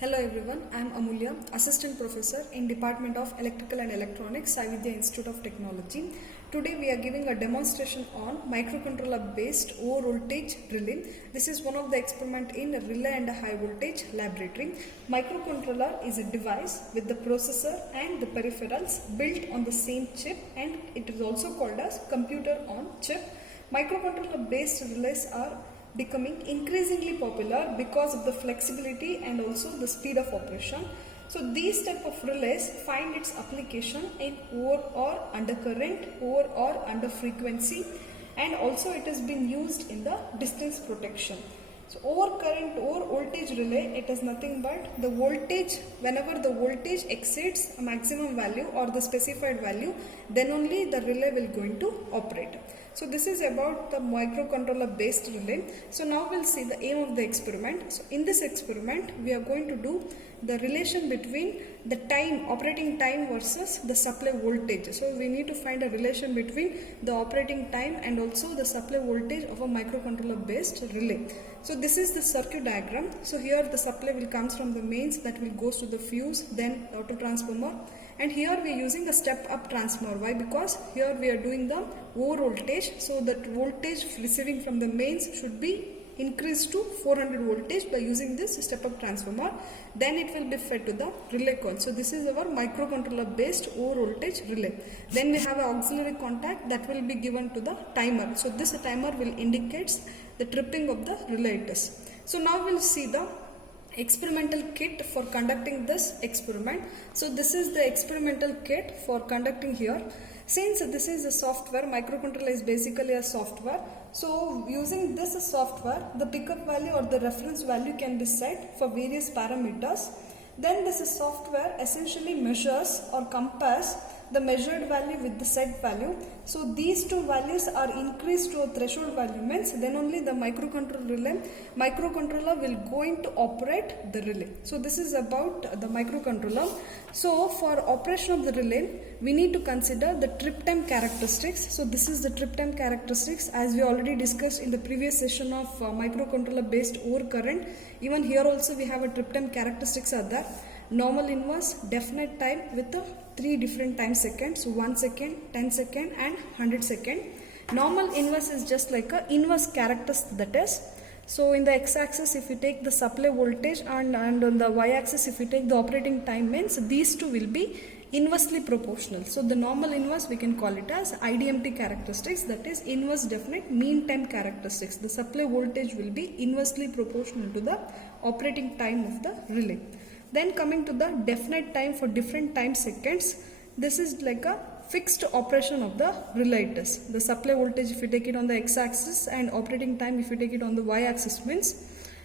Hello everyone, I am Amulya, Assistant Professor in Department of Electrical and Electronics, Vidya Institute of Technology. Today we are giving a demonstration on microcontroller based overvoltage relay. This is one of the experiment in relay and high voltage laboratory. Microcontroller is a device with the processor and the peripherals built on the same chip, and it is also called as computer on chip. Microcontroller based relays are becoming increasingly popular because of the flexibility and also the speed of operation. So these type of relays find its application in over or under current, over or under frequency, and also it has been used in the distance protection. So over current, over voltage relay, it is nothing but the voltage, whenever the voltage exceeds a maximum value or the specified value, then only the relay will going to operate. So this is about the microcontroller based relay. So now we'll see the aim of the experiment. So in this experiment, we are going to do the relation between the time, operating time versus the supply voltage. So we need to find a relation between the operating time and also the supply voltage of a microcontroller based relay. So this is the circuit diagram. So here the supply will comes from the mains, that will goes to the fuse, then the auto transformer, and here we are using a step up transformer. Why? Because here we are doing the over voltage, so that voltage receiving from the mains should be increased to 400 voltage by using this step up transformer. Then it will be fed to the relay coil. So this is our microcontroller based over voltage relay. Then we have an auxiliary contact that will be given to the timer. So this timer will indicates the tripping of the relators. So now we'll see the experimental kit for conducting this experiment. So this is the experimental kit for conducting here. Since this is a software, microcontroller is basically a software. So using this software, the pickup value or the reference value can be set for various parameters. Then this software essentially measures or compares the measured value with the set value. So these two values are increased to a threshold value, means then only the microcontroller will going to operate the relay. So this is about the microcontroller. So for operation of the relay, we need to consider the trip time characteristics. So this is the trip time characteristics as we already discussed in the previous session of microcontroller based over current. Even here also we have a trip time characteristics are there. Normal inverse, definite time with 3 different time seconds, 1 second, 10 second and 100 second. Normal inverse is just like a inverse characters, that is. So in the x-axis if you take the supply voltage and on the y-axis if you take the operating time, means these two will be inversely proportional. So the normal inverse we can call it as IDMT characteristics, that is inverse definite mean time characteristics. The supply voltage will be inversely proportional to the operating time of the relay. Then coming to the definite time for different time seconds, this is like a fixed operation of the relators. The supply voltage if you take it on the x-axis and operating time if you take it on the y-axis, means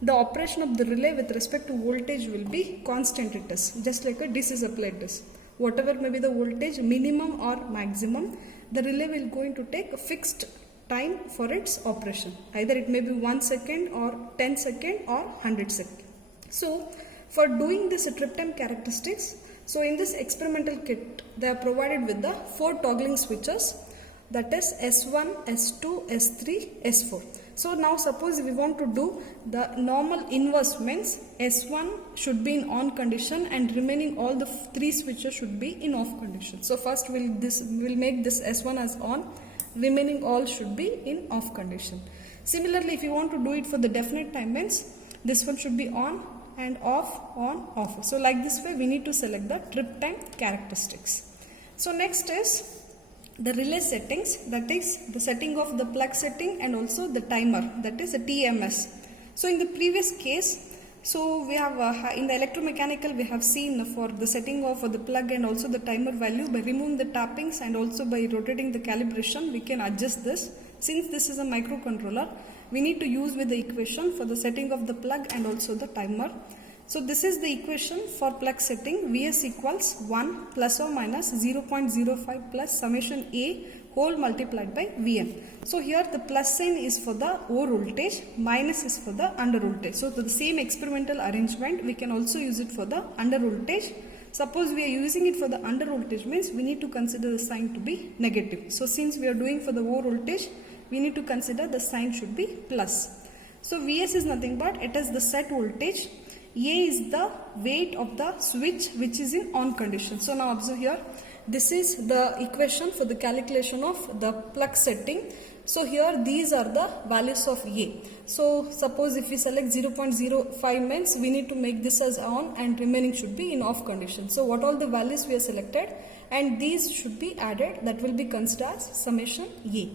the operation of the relay with respect to voltage will be constant, it is just like a DC supply it is. Whatever may be the voltage, minimum or maximum, the relay will going to take a fixed time for its operation. Either it may be 1 second or 10 second or 100 second. So for doing this trip time characteristics, so in this experimental kit, they are provided with the 4 toggling switches, that is S1, S2, S3, S4. So now suppose we want to do the normal inverse, means S1 should be in on condition and remaining all the 3 switches should be in off condition. So first we'll make this S1 as on, remaining all should be in off condition. Similarly, if you want to do it for the definite time, means this one should be on and off, on, off. So like this way we need to select the trip time characteristics. So next is the relay settings, that is the setting of the plug setting and also the timer, that is the TMS. So in the previous case, so we have in the electromechanical we have seen for the setting of the plug and also the timer value, by removing the tappings and also by rotating the calibration we can adjust this. Since this is a microcontroller, we need to use with the equation for the setting of the plug and also the timer. So this is the equation for plug setting. Vs equals 1 plus or minus 0.05 plus summation A whole multiplied by Vn. So here the plus sign is for the over voltage, minus is for the under voltage. So the same experimental arrangement we can also use it for the under voltage. Suppose we are using it for the under voltage, means we need to consider the sign to be negative. So since we are doing for the over voltage, we need to consider the sign should be plus. So Vs is nothing but it is the set voltage A is the weight of the switch which is in on condition. So now observe here, this is the equation for the calculation of the plug setting. So here these are the values of A. So suppose if we select 0.05 means we need to make this as on and remaining should be in off condition. So what all the values we have selected and these should be added, that will be considered as summation A.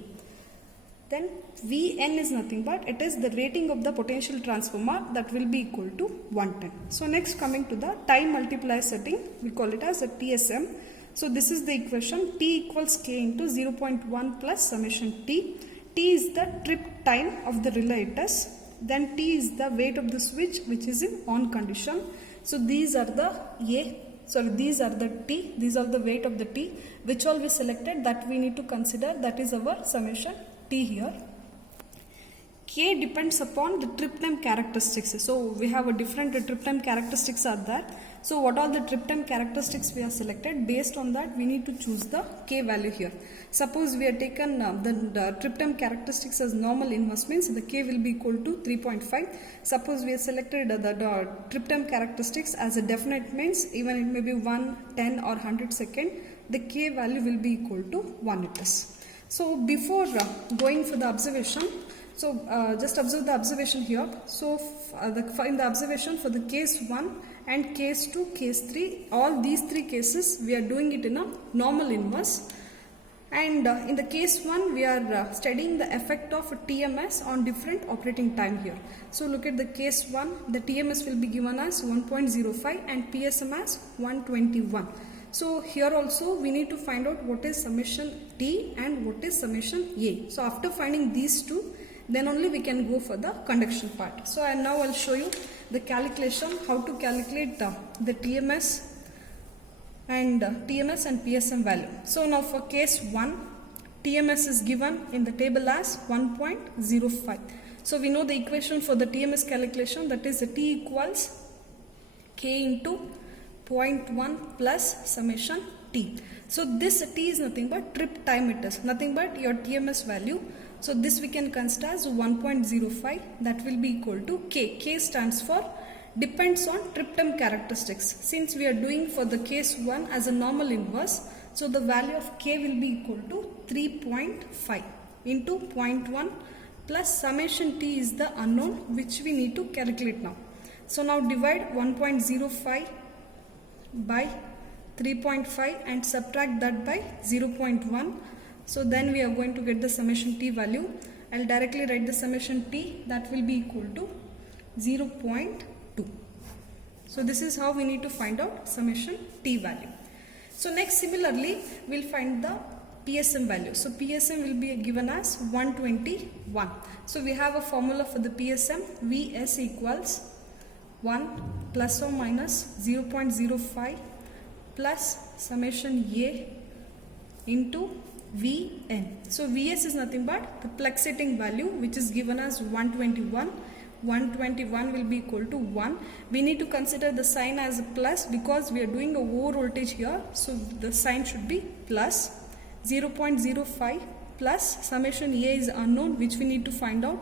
Then Vn is nothing but it is the rating of the potential transformer, that will be equal to 110. So next coming to the time multiplier setting, we call it as a TSM. So this is the equation, T equals K into 0.1 plus summation T. T is the trip time of the relay test. Then T is the weight of the switch which is in on condition. So these are the these are the T, these are the weight of the T, which all we selected, that we need to consider, that is our summation T here. K depends upon the trip time characteristics. So we have a different trip time characteristics are there. So what all the trip time characteristics we have selected, based on that we need to choose the K value here. Suppose we have taken the trip time characteristics as normal inverse, means the K will be equal to 3.5. Suppose we have selected the trip time characteristics as a definite, means even it may be 1, 10 or 100 second, the K value will be equal to 1 it is. So before going for the observation, so just observe the observation here. So in the observation for the case 1 and case 2, case 3, all these 3 cases we are doing it in a normal inverse. And in the case 1 we are studying the effect of TMS on different operating time here. So look at the case 1, the TMS will be given as 1.05 and PSM as 121. So here also we need to find out what is summation T and what is summation A. So after finding these two, then only we can go for the conduction part. So now I'll show you the calculation, how to calculate the TMS and PSM value. So now for case 1, TMS is given in the table as 1.05. So we know the equation for the TMS calculation, that is the T equals K into 0.1 plus summation T. So this T is nothing but trip time, it is nothing but your TMS value. So this we can consider as 1.05, that will be equal to K. K stands for depends on trip time characteristics. Since we are doing for the case 1 as a normal inverse, so the value of K will be equal to 3.5 into 0.1 plus summation T is the unknown which we need to calculate now. So now divide 1.05 by 3.5 and subtract that by 0.1. So then we are going to get the summation T value. I'll directly write the summation T, that will be equal to 0.2. So this is how we need to find out summation T value. So next similarly we'll find the PSM value. So PSM will be given as 121. So we have a formula for the PSM, Vs equals 1 plus or minus 0.05 plus summation A into Vn. So Vs is nothing but the plug setting value which is given as 121. 121 will be equal to 1. We need to consider the sign as a plus because we are doing a over voltage here. So the sign should be plus. 0.05 plus summation A is unknown which we need to find out,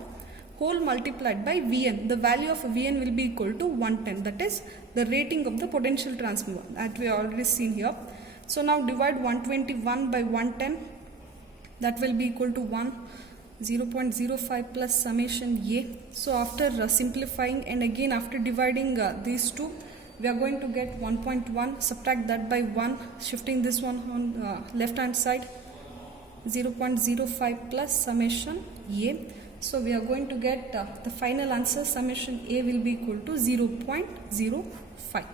whole multiplied by Vn. The value of Vn will be equal to 110. That is the rating of the potential transformer that we have already seen here. So now divide 121 by 110. That will be equal to 0.05 plus summation A. So after simplifying and again after dividing these two, we are going to get 1.1, subtract that by 1, shifting this one on left hand side, 0.05 plus summation A. So we are going to get the final answer, summation A will be equal to 0.05.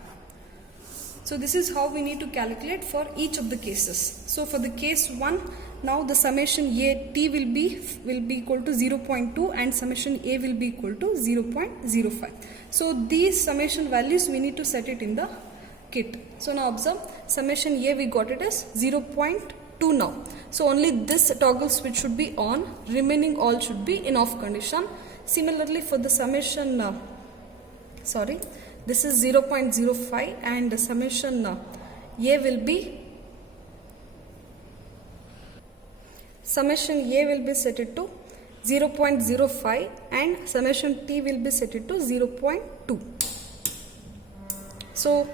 So this is how we need to calculate for each of the cases. So for the case 1, now the summation A T will be equal to 0.2 and summation A will be equal to 0.05. So these summation values we need to set it in the kit. So now observe, summation A we got it as 0.2 now. So only this toggle switch should be on, remaining all should be in off condition. Similarly for the summation, this is 0.05 and the summation A will be set it to 0.05 and summation T will be set it to 0.2. So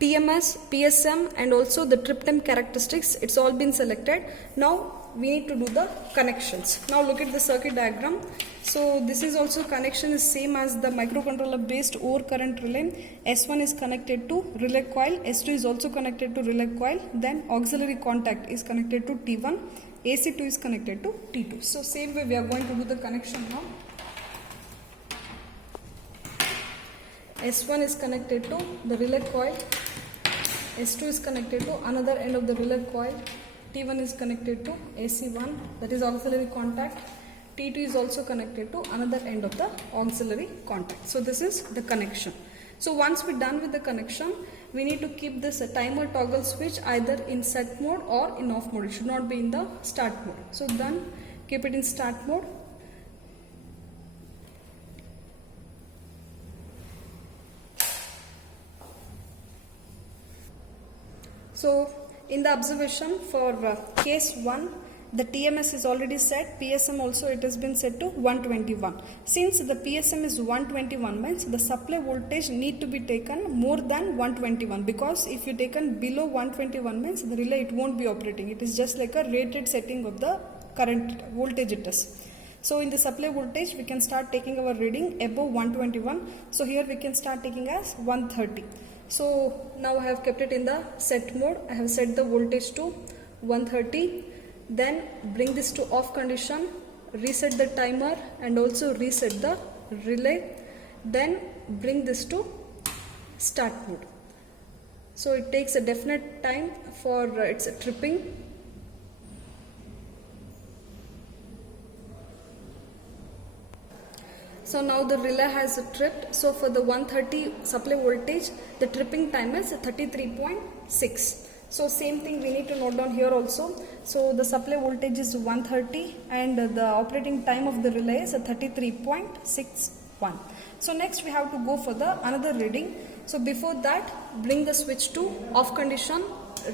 TMS, PSM and also the trip time characteristics, it's all been selected. Now we need to do the connections. Now look at the circuit diagram. So this is also connection is same as the microcontroller based overcurrent relay. S1 is connected to relay coil, S2 is also connected to relay coil, then auxiliary contact is connected to T1, AC2 is connected to T2. So same way we are going to do the connection now. S1 is connected to the relay coil, S2 is connected to another end of the relay coil, T1 is connected to AC1, that is auxiliary contact, T2 is also connected to another end of the auxiliary contact. So this is the connection. So once we're done with the connection, we need to keep this timer toggle switch either in set mode or in off mode. It should not be in the start mode. So then keep it in start mode. So in the observation for case 1, the TMS is already set, PSM also it has been set to 121. Since the PSM is 121 means the supply voltage need to be taken more than 121, because if you taken below 121 means the relay it won't be operating. It is just like a rated setting of the current voltage it is. So in the supply voltage we can start taking our reading above 121. So here we can start taking as 130. So now I have kept it in the set mode. I have set the voltage to 130. Then bring this to off condition, reset the timer and also reset the relay. Then bring this to start mode. So it takes a definite time for its tripping. So now the relay has tripped. So for the 130 supply voltage, the tripping time is 33.6. So same thing we need to note down here also. So the supply voltage is 130 and the operating time of the relay is 33.61. So next we have to go for the another reading. So before that, bring the switch to off condition,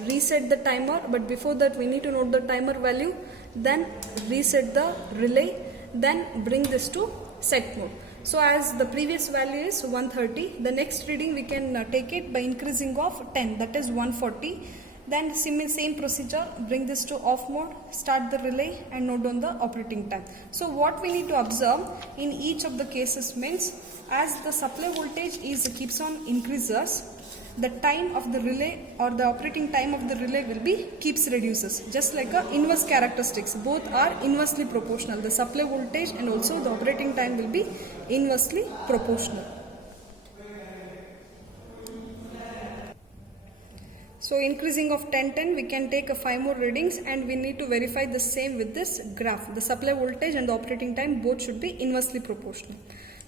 reset the timer, but before that we need to note the timer value, then reset the relay, then bring this to set mode. So as the previous value is 130, the next reading we can take it by increasing of 10, that is 140. Then same procedure, bring this to off mode, start the relay and note down the operating time. So what we need to observe in each of the cases means, as the supply voltage keeps on increases, the time of the relay or the operating time of the relay will be keeps reduces, just like a inverse characteristics. Both are inversely proportional. The supply voltage and also the operating time will be inversely proportional. So increasing of 10 we can take 5 more readings and we need to verify the same with this graph. The supply voltage and the operating time both should be inversely proportional.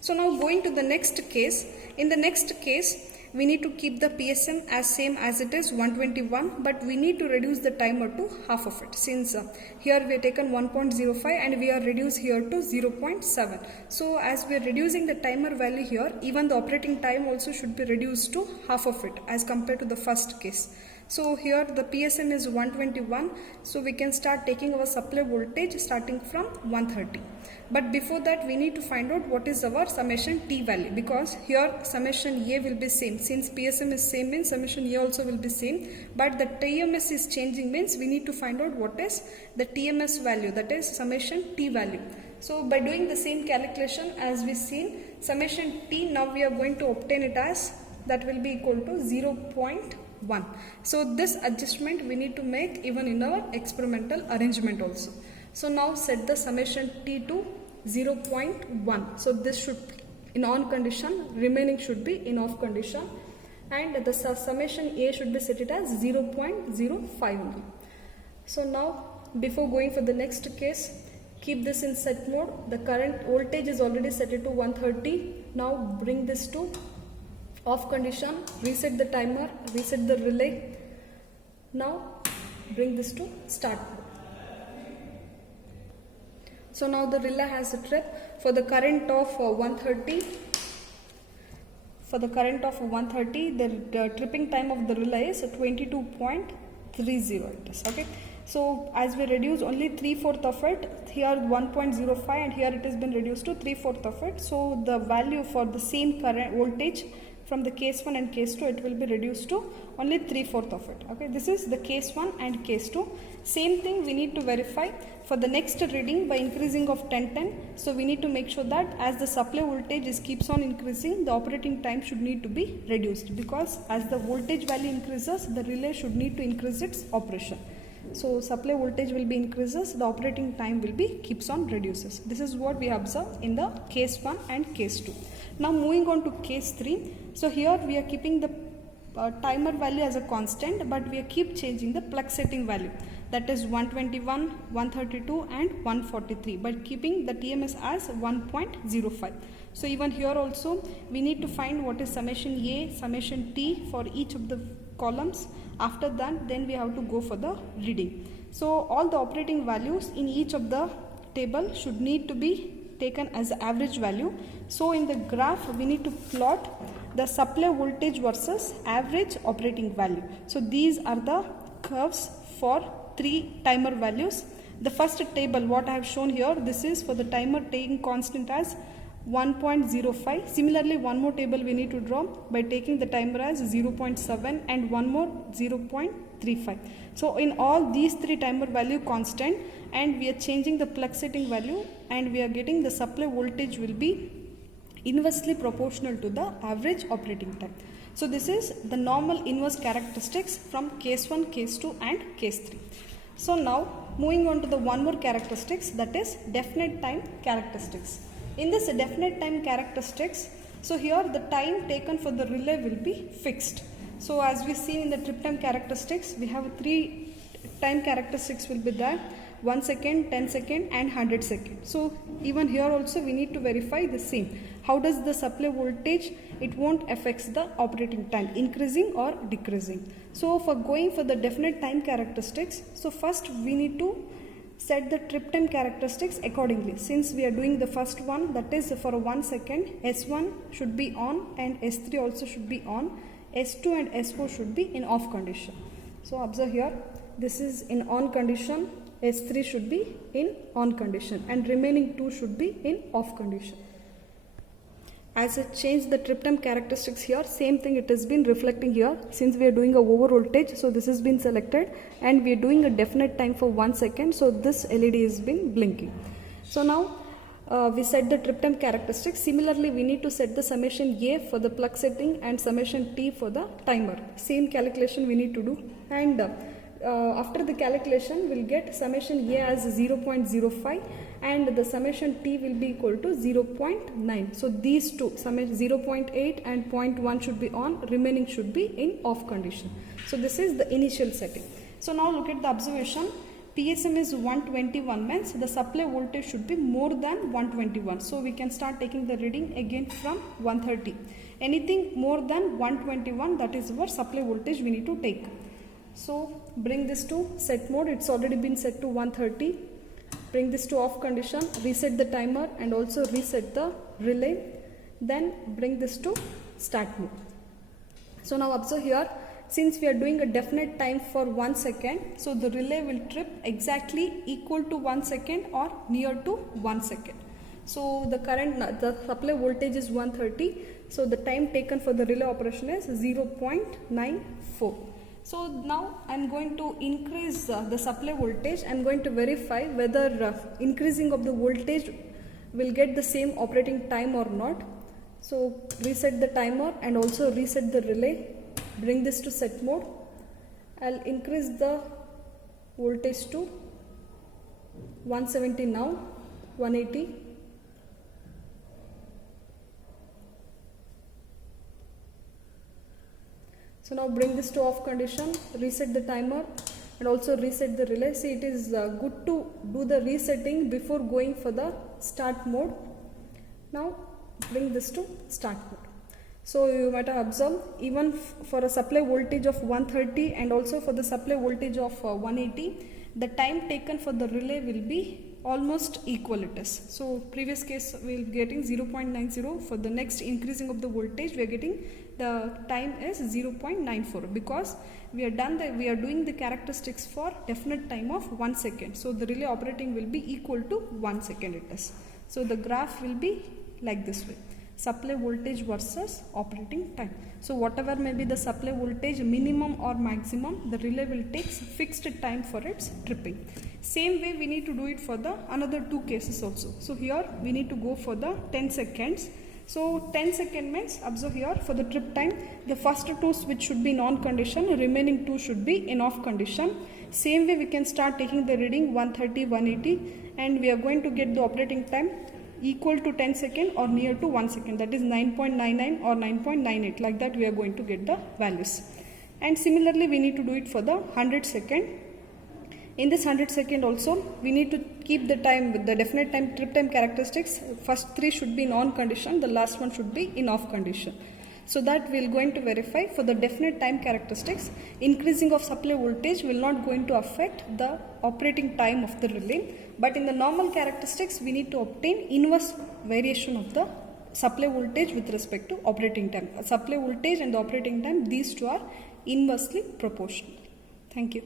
So now going to the next case. In the next case, we need to keep the PSM as same as it is 121, but we need to reduce the timer to half of it, since here we have taken 1.05 and we are reduced here to 0.7. So as we are reducing the timer value here, even the operating time also should be reduced to half of it as compared to the first case. So here the PSM is 121, so we can start taking our supply voltage starting from 130. But before that we need to find out what is our summation T value, because here summation A will be same. Since PSM is same means summation A also will be same, but the TMS is changing means we need to find out what is the TMS value, that is summation T value. So by doing the same calculation as we seen, summation T now we are going to obtain it as that will be equal to 0.1. So this adjustment we need to make even in our experimental arrangement also. So now set the summation T to 0.1. So this should be in on condition, remaining should be in off condition, and the summation A should be set it as 0.05. So now before going for the next case, keep this in set mode. The current voltage is already set it to 130. Now bring this to off condition, reset the timer, reset the relay. Now bring this to start mode. So now the relay has a trip for the current of 130. For the current of 130, the tripping time of the relay is 22.30 it is. Okay. So as we reduce only 3/4 of it, here 1.05 and here it has been reduced to 3/4 of it. So the value for the same current voltage from the case 1 and case 2 it will be reduced to only 3/4 of it. Okay, this is the case 1 and case 2. Same thing we need to verify for the next reading by increasing of 10/10. So we need to make sure that as the supply voltage keeps on increasing, the operating time should need to be reduced, because as the voltage value increases, the relay should need to increase its operation. So supply voltage will be increases, the operating time will be keeps on reduces. This is what we observe in the case 1 and case 2. Now moving on to case 3. So here we are keeping the timer value as a constant, but we keep changing the plug setting value, that is 121, 132 and 143, but keeping the TMS as 1.05. So even here also we need to find what is summation A, summation T for each of the columns. After that, then we have to go for the reading. So all the operating values in each of the table should need to be taken as average value. So in the graph we need to plot the supply voltage versus average operating value. So these are the curves for 3 timer values. The first table what I have shown here, this is for the timer taking constant as 1.05. Similarly, one more table we need to draw by taking the timer as 0.7 and one more 0.35. So in all these 3 timer value constant, and we are changing the plug setting value, and we are getting the supply voltage will be inversely proportional to the average operating time. So this is the normal inverse characteristics from case 1, case 2 and case 3. So now moving on to the one more characteristics, that is definite time characteristics. In this definite time characteristics, so here the time taken for the relay will be fixed. So as we see in the trip time characteristics, we have 3 time characteristics will be there: 1 second, 10 second and 100 second. So even here also we need to verify the same. How does the supply voltage, it won't affect the operating time, increasing or decreasing. So for going for the definite time characteristics, so first we need to set the trip time characteristics accordingly. Since we are doing the first one, that is for 1 second, S1 should be on and S3 also should be on, S2 and S4 should be in off condition. So observe here, this is in on condition, S3 should be in on condition and remaining 2 should be in off condition. As I change the trip time characteristics here, same thing it has been reflecting here. Since we are doing a over voltage, so this has been selected, and we are doing a definite time for 1 second, so this LED has been blinking. So now we set the trip time characteristics. Similarly, we need to set the summation A for the plug setting and summation T for the timer. Same calculation we need to do, and after the calculation we'll get summation A as 0.05 and the summation T will be equal to 0.9. So these two, summation 0.8 and 0.1 should be on, remaining should be in off condition. So this is the initial setting. So now look at the observation. PSM is 121 means the supply voltage should be more than 121. So we can start taking the reading again from 130. Anything more than 121, that is our supply voltage we need to take. So bring this to set mode, it's already been set to 130. Bring this to off condition, reset the timer and also reset the relay. Then bring this to start mode. So now observe here, since we are doing a definite time for 1 second, so the relay will trip exactly equal to 1 second or near to 1 second. So the supply voltage is 130. So the time taken for the relay operation is 0.94. So now I am going to increase the supply voltage. I am going to verify whether increasing of the voltage will get the same operating time or not. So reset the timer and also reset the relay. Bring this to set mode. I'll increase the voltage to 170 now, 180. So now bring this to off condition, reset the timer and also reset the relay. See, it is good to do the resetting before going for the start mode. Now bring this to start mode. So you might have observed, even for a supply voltage of 130 and also for the supply voltage of 180, the time taken for the relay will be almost equal it is. So previous case we are getting 0.90, for the next increasing of the voltage we are getting the time is 0.94, because we are doing the characteristics for definite time of 1 second. So the relay operating will be equal to 1 second it is. So the graph will be like this way. supply voltage versus operating time. So whatever may be the supply voltage, minimum or maximum, the relay will take fixed time for its tripping. Same way we need to do it for the another two cases also. So here we need to go for the 10 seconds. So 10 seconds means, observe here, for the trip time, the first two switch should be in on condition, remaining two should be in off condition. Same way we can start taking the reading 130, 180, and we are going to get the operating time equal to 10 seconds or near to 1 second, that is 9.99 or 9.98, like that we are going to get the values. And similarly we need to do it for the 100 second. In this 100 second also, we need to keep the time with the definite time, trip time characteristics. First three should be in on condition, the last one should be in off condition. So that we are going to verify for the definite time characteristics, increasing of supply voltage will not going to affect the operating time of the relay. But in the normal characteristics, we need to obtain inverse variation of the supply voltage with respect to operating time. Supply voltage and the operating time, these two are inversely proportional. Thank you.